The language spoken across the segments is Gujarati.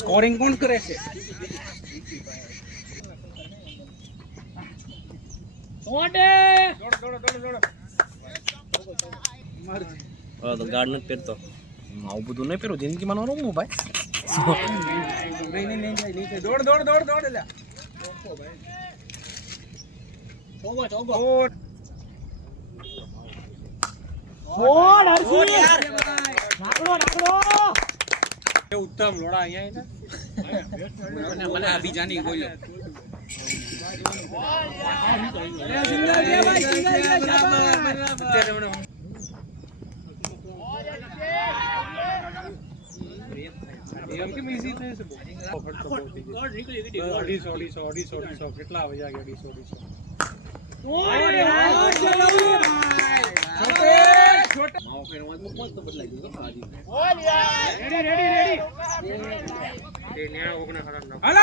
સ્કોરિંગ કોણ કરે છે? તો ગાર્ડ નથી પહેરતો. આવું બધું નહીં પહેરું જિંદગીમાં નો રમવું ભાઈ. નહીં દોડ દોડ દોડ દોડ લે. ચોગો ચોગો. છોડ હરસી યાર. નાકડો નાકડો. એ ઉત્તમ લોડા અહીંયા મને અભી જાની બોલ્યો. કેટલા વાગ્યા ગયા?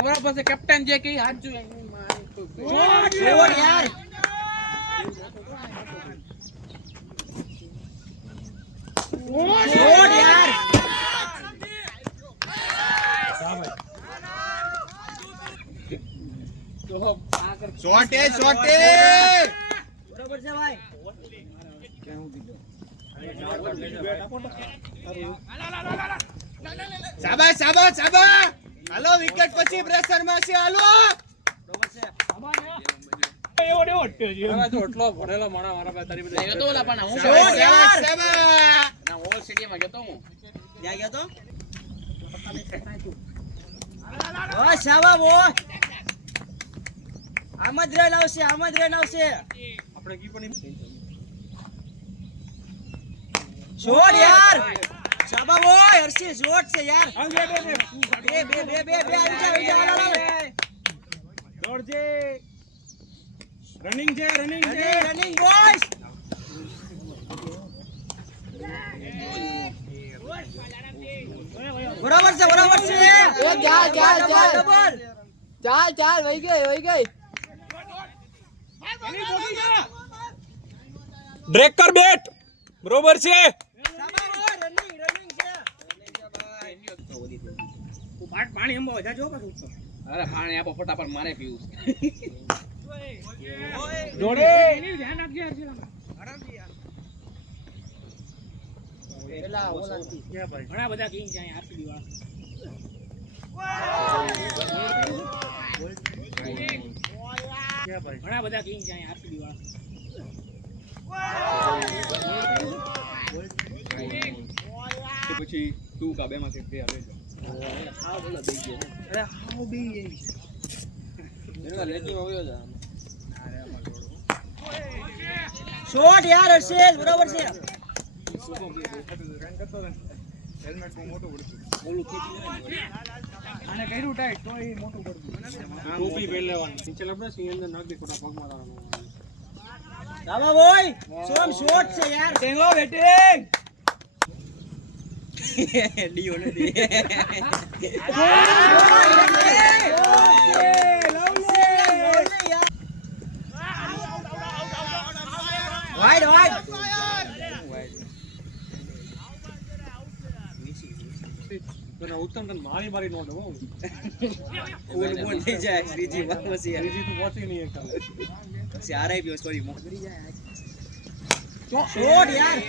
250. કેપ્ટન જે કઈ હાથ જો યાર. શોર્ટે શોર્ટે બરોબર છે ભાઈ. શાબાશ શાબાશ શાબાશ. હાલો વિકેટ પછી પ્રેશર માં છે. હાલો બરોબર છે. એટલો ભણેલો મારા મારા તારી બધા તો ઓલા પણ હું શાબાશ શાબાશ. ના ઓવર સ્ટેડિયમ માં ગયો તો હું. ત્યાં ગયો તો ઓ શાબા બો. આમ જ રન આવશે આપણે કી પણ છોડ યાર. શાબા બોય હર્ષી શોટ છે યાર. બે આવી જા. દોડજે. Running boys. બરાબર છે. એ ચાલ વહી ગઈ. બ્રેક કર બેટ. બરોબર છે. પાણી અંબો જાજો પાછું. અરે પાણી આપો ફટાફટ મારે પીવું છે. જોડે ધ્યાન આપજે આરામથી યાર. પેલા ઓલાથી ઘણા બધા કિંગ છે અહીંયા આપી દીવા. ઘણા બધા કિંગ છે અહીંયા આપી દીવા. પછી તું કા બે માંથી બે આવે છે. હા બોલા દઈ ગયો. અરે હાઉ બી એનો લેકીમાં આવ્યો છે. શોટ યાર હર્ષેલ. બરાબર છે. હેલ્મેટ બહુ મોટું પડતું. ઓલું ખેતી આને કર્યું ટાઈટ તો એ મોટું પડતું. ટોપી પહેરી લેવાની. નીચે લબડે છે અંદર નાખ દે થોડા પગમાં તારવાનો. રામા બોય સોમ શોટ છે યાર. Tango batting. ડીઓ નથી. વાઈડ ઉત્તમ તન મારી નો દો. ફૂલ બોલ થઈ જાય શ્રીજી વાપસ યાર. શ્રીજી તું પહોંચી નહીં એકતા. પછી આરાઈ ગયો સોરી મોકરી જાય. શોટ યાર.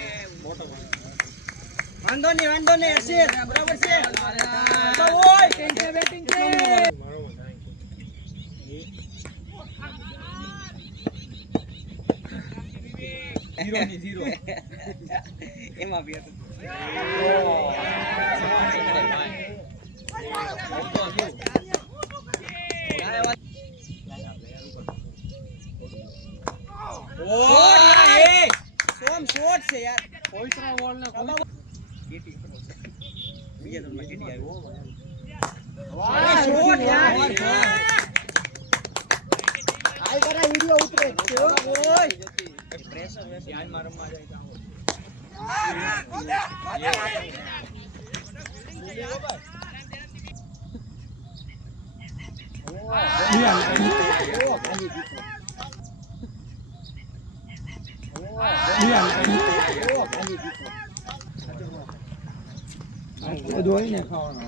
વાંધો નહીં હર્ષિત. બરાબર છે. ઓય ટેન્શન બેટિંગ છે. ઝીરો એમાં બી હતું. સોમ શોટ છે યાર. પોઈસરા બોલ ને કેટી બીજા તો કેટી આવ્યો. વાહ શોટ યાર. આઈ કરા વિડિયો ઉતરે. ઓય પ્રેશર ધ્યાન માં રમવા જાય તો બધું હોય ને ખાવાનું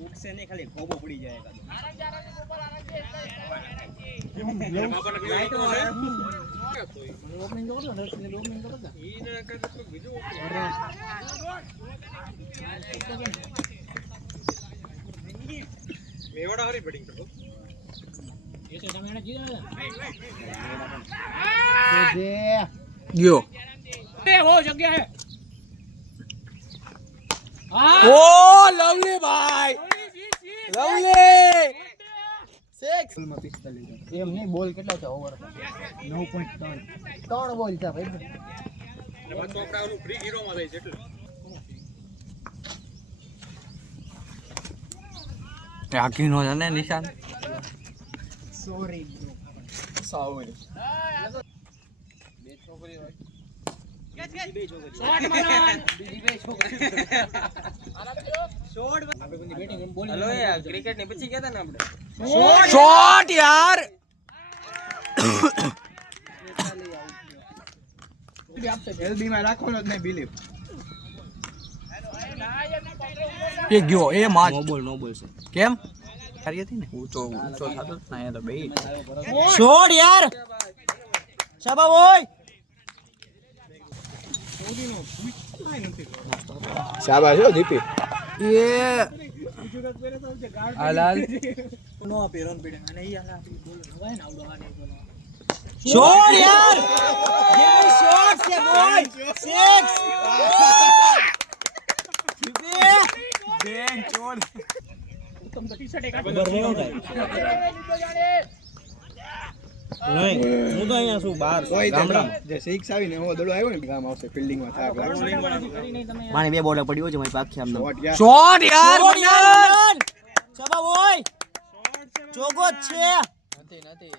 ઉઠશે નહીં, ખાલી ખોબો પડી જાય મેવાડા હારી બેટિંગ કરતો ગયો ઓ લવલી ભાઈ લવલી 6 માં 45 એમ નહીં બોલ કેટલા છે ઓવર 9.3 3 બોલ છે ભાઈ તો આપણે ઓલું ફ્રી હીરો માં જાય છે એટલે આખી નો જાને નિશાન સોરી બ્રો સોરી બે છોકરી હોય શોટ યાર એલબી માં રાખવાનો જ નહીં બિલીવ એ ગયો એ માર નો બોલ છે કેમ કરી હતી ને ઊંચો થતો ના એ તો બે શોટ યાર શાબાશ ઓય શાબાશ હો દીપી એ હાલાલ નો પેરોન પીડે અને ઈ હાલા બોલ હવાય ને આવડો આ નહીં બોલ શોટ યાર જે શોટ છે બોય 6 બેન ચોડ નહીં હું તો અહીંયા છું બહાર ગામડામાં જે 6 આવીને એવો દડો આવ્યો ને ગામ આવશે ફિલ્ડિંગ માં થાક લાગશે મારી બે બોલ પડ્યો છે મારી પાખી આમ શોટ યાર શાબાશ ઓય ચોગો છે નથી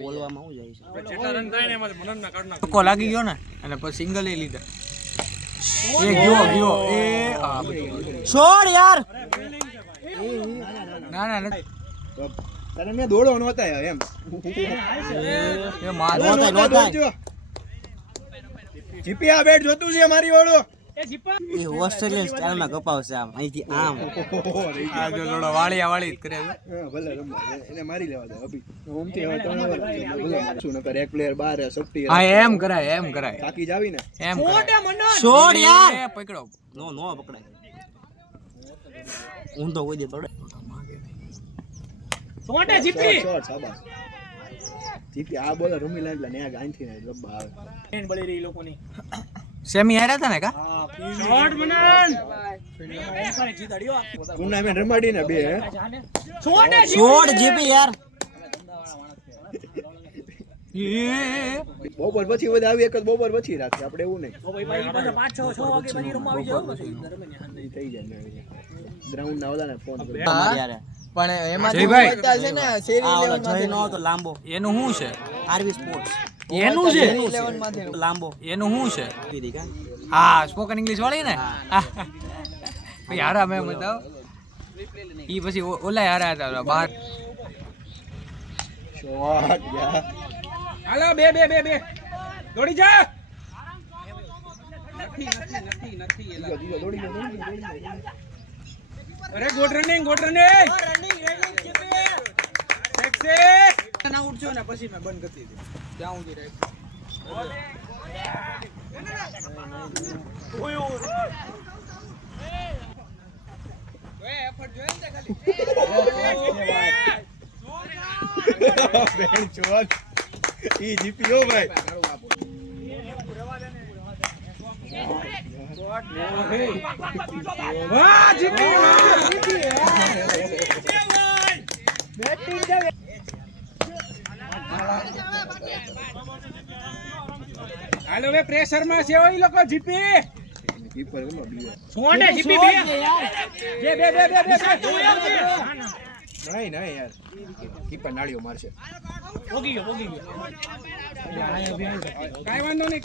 બોલવામાં હું જાય છે જેટલા રન થાય ને એમાં મનન ના કાઢ નાખ કો લાગી ગયો ને અને પછી સિંગલ એ લીધા એ ગયો એ આ છોડ યાર ના ના નથી તને મે દોડો નહોતા એમ એ માર નહોતા જીપી આ બેટ જોતું છે મારી ઓળો એ ઓસ્ટ્રેલિયન સ્ટાઇલમાં કપાવશે આમ અહીંથી આમ આ જો લોડો વાળી જ કરે છે ભલે રમવા એને મારી લેવા દે અભી હોમથી હવે ત્રણ ભલે શું નકર એક પ્લેયર બહાર સફટી હા એમ કરાય થાકી જાવી ને એમ છોડ યાર એ પકડો નો પકડાય ઊંધો કોઈ દે પડે સોટે જીપી શોટ શાબાશ જીપી આ બોલ રમી લે એટલે ને ગાંઠી ને લબ્બા આવે ટ્રેન બળી રહી લોકોની સેમી હાર્યા હતા ને કા શોટ મનન જીતાડ્યો ટુર્નામેન્ટ રમાડી ને બે હે છોડ જીપી યાર બપોર પછી બધા આવી એક જ બપોર પછી રાખી આપણે એવું નહીં થઈ જાય ગ્રાઉન્ડ ના ઓલા ને ફોન પણ એમાં જયભાઈ છે ને શેરી આ જય નો તો લાંબો એનું શું છે આરવી સ્પોર્ટ્સ એનું છે 11 માંથી લાંબો એનું શું છે કીધી કા હા સ્પોકન ઇંગ્લિશ વાળી ને ભાઈ હારા મેં બતાવ ઈ પછી ઓલા હારા હતા બહાર શોટ યાર હાલો બે દોડી જા નથી દોડી અરે ગુડ રનિંગ ના ઉઠજો ને પછી મેં બંધ કરી દીધી ત્યાં ઊંધી રહી એફર્ટ જોઈ ને ખાલી બેન ચોટ ઈ જીપીઓ ભાઈ વાહ જીપી બેટિંગ દે હાલો વે પ્રેશર માં છે ઓય લોકો જીપી કીપર કોનો બીજો છોડે જીપી બે નહીં યાર કીપર નાળીઓ મારશે ઓગી ગયો કાઈ વાંધો નહીં